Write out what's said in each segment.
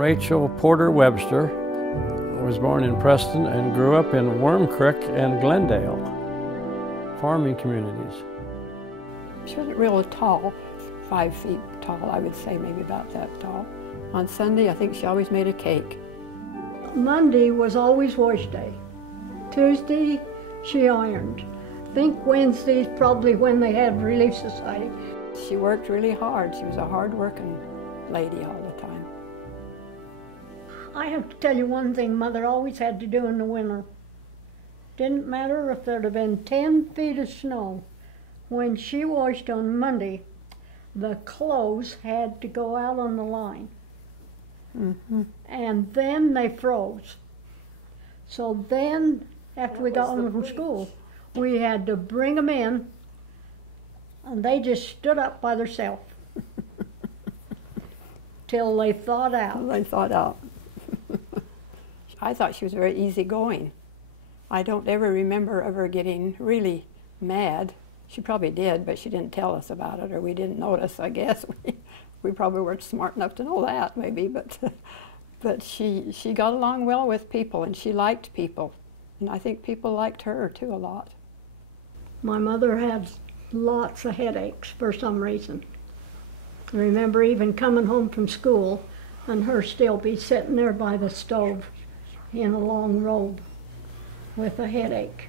Rachel Porter Webster was born in Preston and grew up in Worm Creek and Glendale, farming communities. She wasn't real tall, 5 feet tall, I would say, maybe about that tall. On Sunday, I think she always made a cake. Monday was always wash day. Tuesday, she ironed. I think Wednesday's probably when they had Relief Society. She worked really hard. She was a hard-working lady all the time. I have to tell you one thing Mother always had to do in the winter. Didn't matter if there'd have been 10 feet of snow. When she washed on Monday, the clothes had to go out on the line. Mm-hmm. And then they froze. So then, after we got home from school, we had to bring them in, and they just stood up by themselves till they thawed out. They thawed out. I thought she was very easygoing. I don't ever remember ever getting really mad. She probably did, but she didn't tell us about it, or we didn't notice, I guess. We probably weren't smart enough to know that, maybe, but she got along well with people, and she liked people. And I think people liked her, too, a lot. My mother had lots of headaches for some reason. I remember even coming home from school and her still be sitting there by the stove in a long robe with a headache.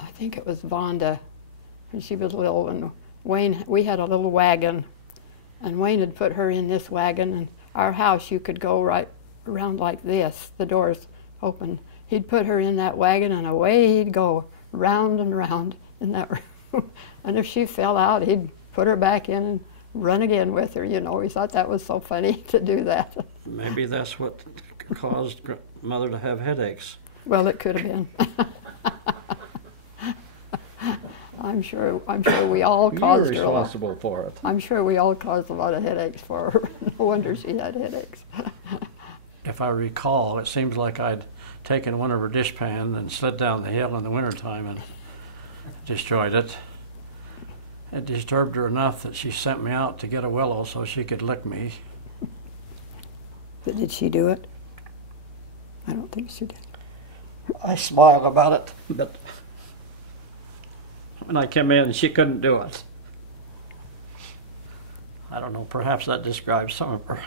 I think it was Vonda when she was little, and Wayne, we had a little wagon, and Wayne had put her in this wagon, and our house, you could go right around like this, the doors open. He'd put her in that wagon, and away he'd go, round and round in that room. And if she fell out, he'd put her back in and run again with her, you know. We thought that was so funny to do that. Maybe that's what caused Mother to have headaches. Well, it could have been. I'm sure we all caused her. You're responsible for it. I'm sure we all caused a lot of headaches for her. No wonder she had headaches. If I recall, it seems like I'd taken one of her dishpans and slid down the hill in the wintertime and destroyed it. It disturbed her enough that she sent me out to get a willow so she could lick me. But did she do it? I don't think she did. I smiled about it, but when I came in, she couldn't do it. I don't know, perhaps that describes some of her.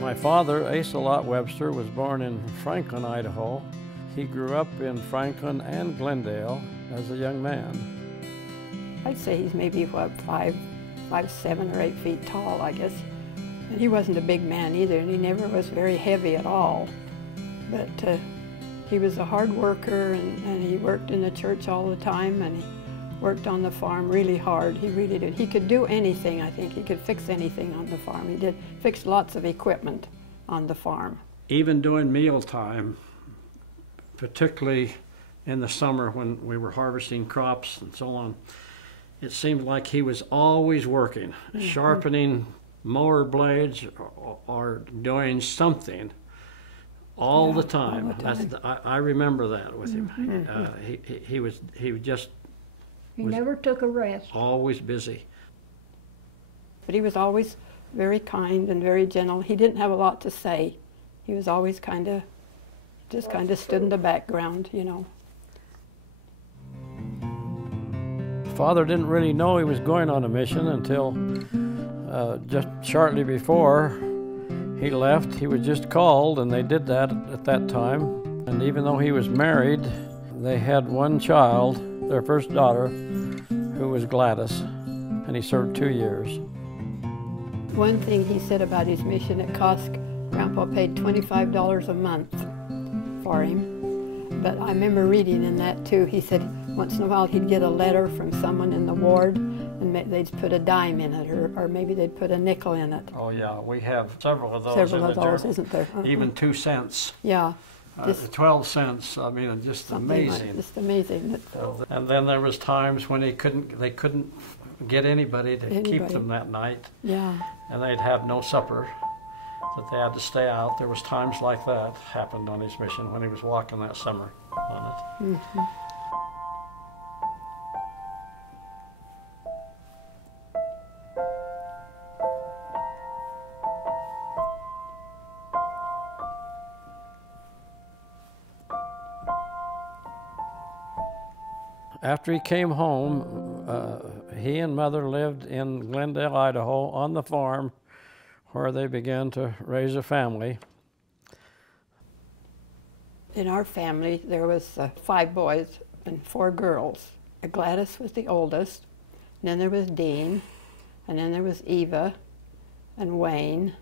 My father, Asa Lot Webster, was born in Franklin, Idaho. He grew up in Franklin and Glendale as a young man. I'd say he's maybe, what, 7 or 8 feet tall, I guess. And he wasn't a big man either, and he never was very heavy at all. But he was a hard worker, and he worked in the church all the time, and he worked on the farm really hard. He really did. He could do anything, I think. He could fix anything on the farm. He did fix lots of equipment on the farm. Even during mealtime, particularly in the summer when we were harvesting crops and so on, it seemed like he was always working, sharpening mower blades or doing something all the time. All the time. I remember that with him. He was never took a rest. Always busy. But he was always very kind and very gentle. He didn't have a lot to say. He was always just kind of stood in the background, you know. Father didn't really know he was going on a mission until just shortly before he left. He was just called, and they did that at that time. And even though he was married, they had one child, their first daughter, who was Gladys, and he served 2 years. One thing he said about his mission, it cost, Grandpa paid $25 a month for him. But I remember reading in that too, he said once in a while he'd get a letter from someone in the ward, and they'd put a dime in it, or maybe they'd put a nickel in it. Oh yeah, we have several of those. Several of those, isn't there? Even 2 cents. Yeah. 12 cents. I mean, just amazing. Like, just amazing. And then there was times when they couldn't get anybody to keep them that night. Yeah. And they'd have no supper, that they had to stay out. There was times like that happened on his mission when he was walking that summer on it. After he came home, he and Mother lived in Glendale, Idaho, on the farm where they began to raise a family. In our family, there was 5 boys and 4 girls. Gladys was the oldest, and then there was Dean, and then there was Eva, and Wayne,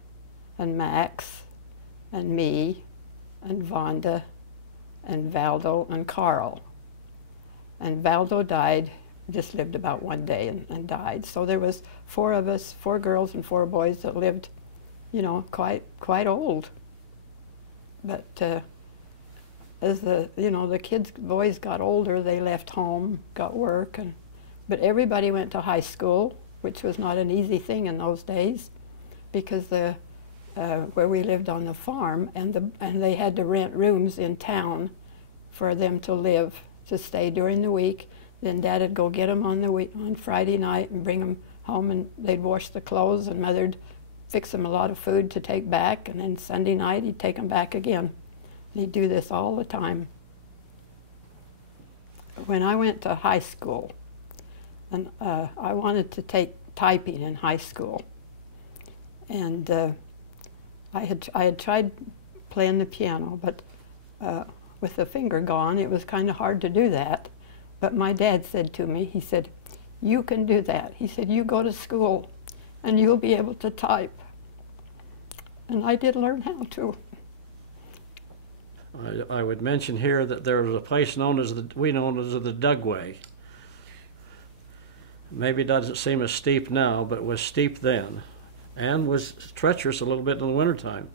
and Max, and me, and Vonda, and Valdo, and Carl. And Valdo died, just lived about 1 day and died. So there was 4 of us, 4 girls and 4 boys that lived, you know, quite old. But as the boys got older, they left home, got work, but everybody went to high school, which was not an easy thing in those days, because where we lived on the farm, and they had to rent rooms in town for them to live, to stay during the week. Then Dad would go get them on Friday night and bring them home, and they'd wash the clothes, and Mother'd fix them a lot of food to take back, and then Sunday night he'd take them back again. And he'd do this all the time. When I went to high school, and I wanted to take typing in high school, and I had tried playing the piano, but with the finger gone, it was kind of hard to do that. But my dad said to me, he said, "You can do that." He said, "You go to school and you'll be able to type." And I did learn how to. I would mention here that there was a place known as the Dugway. Maybe it doesn't seem as steep now, but it was steep then, and was treacherous a little bit in the wintertime.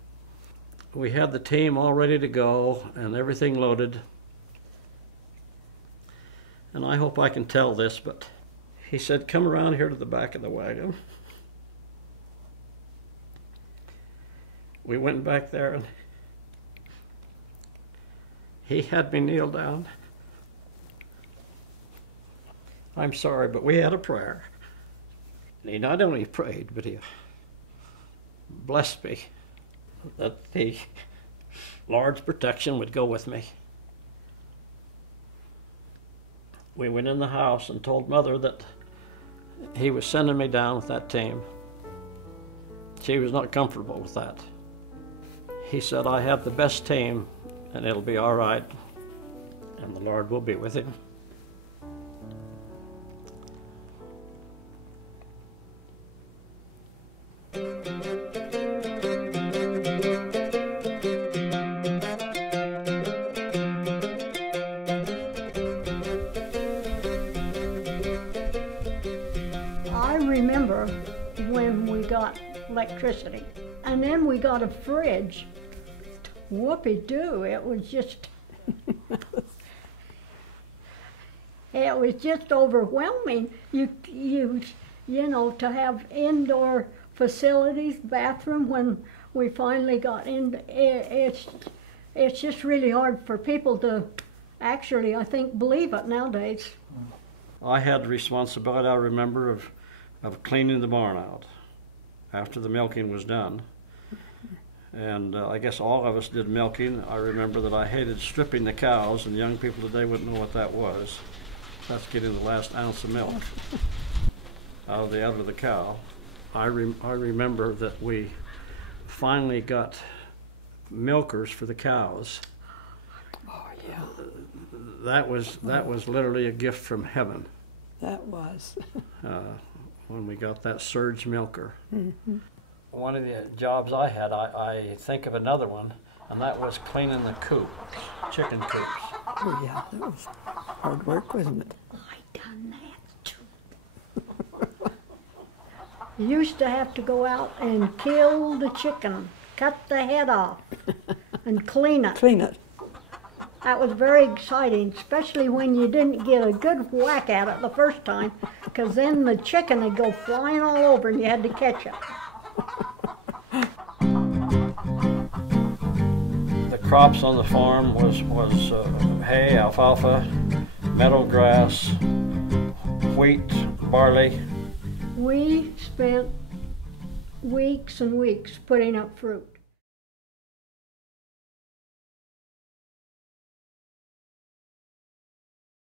We had the team all ready to go and everything loaded. And I hope I can tell this, but he said, "Come around here to the back of the wagon." We went back there, and he had me kneel down. I'm sorry, but we had a prayer. And he not only prayed, but he blessed me that the Lord's protection would go with me. We went in the house and told Mother that he was sending me down with that team. She was not comfortable with that. He said, "I have the best team, and it'll be all right, and the Lord will be with him." I remember when we got electricity, and then we got a fridge. Whoopee-doo, it was just, it was just overwhelming. You know, to have indoor facilities, bathroom, when we finally got in, it's just really hard for people to actually, I think, believe it nowadays. I had the responsibility, I remember, of cleaning the barn out after the milking was done. And I guess all of us did milking. I remember that I hated stripping the cows, and young people today wouldn't know what that was. That's getting the last ounce of milk out of the udder of the cow. I remember that we finally got milkers for the cows. Oh yeah. That was literally a gift from heaven. That was. When we got that surge milker. Mm-hmm. One of the jobs I had, I think of another one, and that was cleaning the coop, chicken coops. Oh yeah, that was hard work, wasn't it? I done that too. You used to have to go out and kill the chicken, cut the head off, and clean it. Clean it. That was very exciting, especially when you didn't get a good whack at it the first time, because then the chicken would go flying all over and you had to catch it. The crops on the farm was hay, alfalfa, meadow grass, wheat, barley. We spent weeks and weeks putting up fruit.